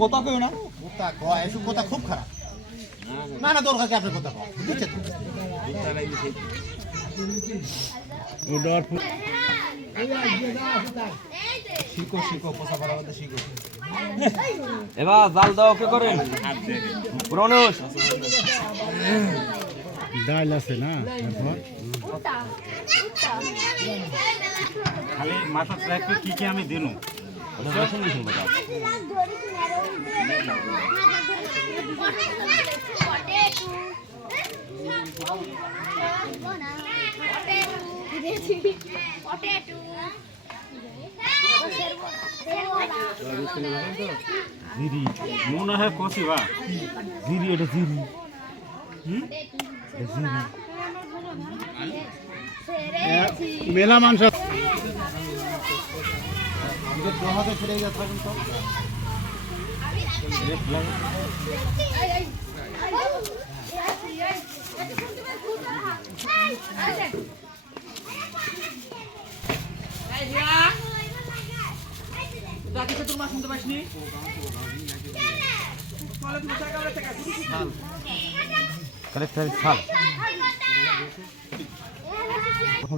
কথা কই না কথা কয় একটু কথা খুব খারাপ না না দরকার কি আপনার কথা কয় বুঝছেন তো শিখো শিখো পোষা পারা মধ্যে শিখো এবার জাল দাও কে করেন পুরনুষ ডাল আছে না এরপর খালি মাথা ট্র্যাকে কি কি আমি দিনু রসুন দিছেন বাবা জিরি মনে হয় কষিবা জিরি এটা জিরি মেলা মাংস দোহাতে ফিরে যা থাকুন তো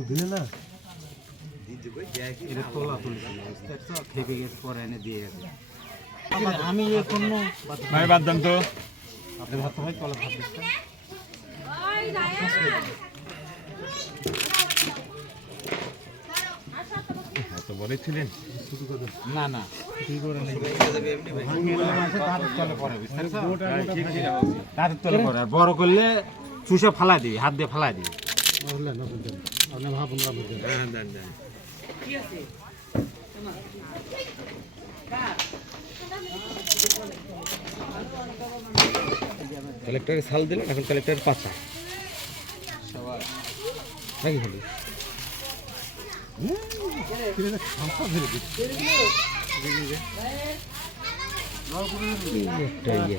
দিলে না খেপে গেছে পরে এনে দিয়ে গেছে আমি কোনো ভাই বাদ দেন তো আপনি ভাবতে হয় তলে ভাব দিচ্ছেন তো বলেছিলেন না না কি করে নেই দাঁতের তলে পরে আর বড় করলে চুষে ফালাই দিবি হাত দিয়ে ফালাই দিবি আপনি ভাবুন কালেক্টরের ছাল দিলেন এখন কালেক্টরের পাতা নাকি হলো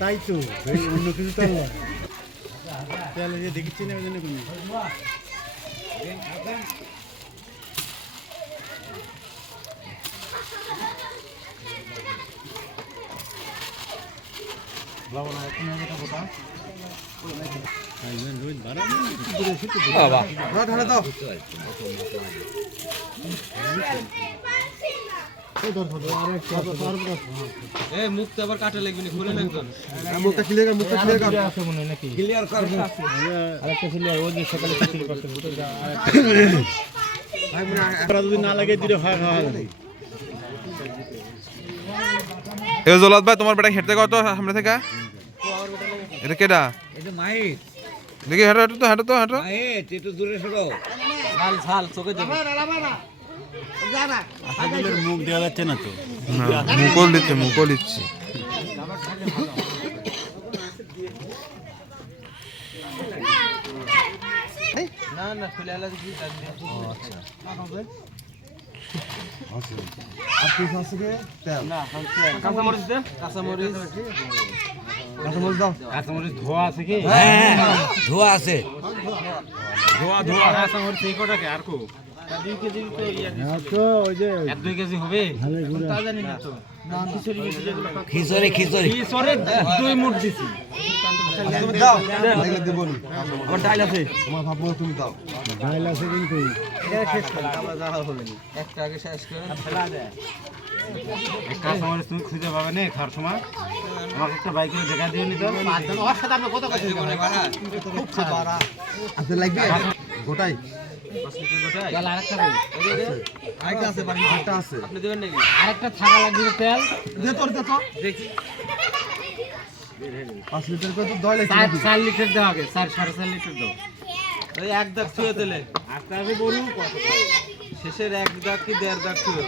তাই তো অন্য কিছু তো তাহলে যে দেখেছি না ওই জন্য মুখটা আবার কাটা লাগবে না খুলে লাগবে মুখটা ক্লিয়ার আছে মনে হয় নাকি ক্লিয়ার কর আরেকটা ক্লিয়ার ওই যে সকালে খিচুড়ি করতে যদি না লাগে দিলে হয় এ জলাত ভাই তোমার বেটা হেঁটে কত সামনে থেকে এটা কেডা এটা মাইট দেখি হাঁটো হাঁটো তো হাঁটো মাইট একটু দূরে সরো ছাল ছাল চোখে যাবে মুখ দেওয়া যাচ্ছে না তো মুকল দিচ্ছে না না খুলে আলা দেখি কাঁচামরিচ দে কাঁচামরিচ কাঁচামরিচ ধোয়া আছে কি ধোয়া আছে ধোয়া কাঁচামরিচ এই কটাকে আর কো 2 কেজি তো ইয়া দিছে 1-2 কেজি হবে তা জানি না তো খিচুড়ি দুই মুঠ দিছি তুমি দাও দেবো আমার ডাল আছে তোমার ভাববো তুমি দাও ডাল আছে কিন্তু এটা শেষ করে আমরা যাওয়া হলো না একটা আগে শেষ করে ফেলা দেয় কাঁচামরিচ তুমি খুঁজে পাবে না খাওয়ার সময় আমাকে একটা বাইকে দেখা দিও নি তো ওর সাথে আমরা কত কথা খুব খাবার আছে লাগবে গোটাই 5 লিটার গোটাই ডাল আরেকটা আছে বাড়ি আরেকটা আছে আপনি দিবেন নাকি আরেকটা থাকা লাগবে তেল দে তো দেখি 5 লিটার করে তো দই লাগছে 4 লিটার দাও আগে 4.5 লিটার দাও ওই এক দাগ ছুঁয়ে দিলে আস্তে আস্তে বলুন কত শেষের এক দাগ কি দেড় দাগ ছুঁয়ে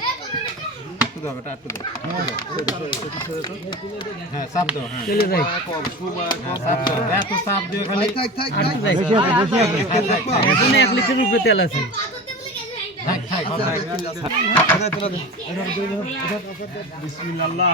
হ্যাঁ চাপ দাও হ্যাঁ চলে যাই চাপ দাও এত চাপ দিও খালি এখন 1 লিটার উপরে তেল আছে বিসমিল্লাহ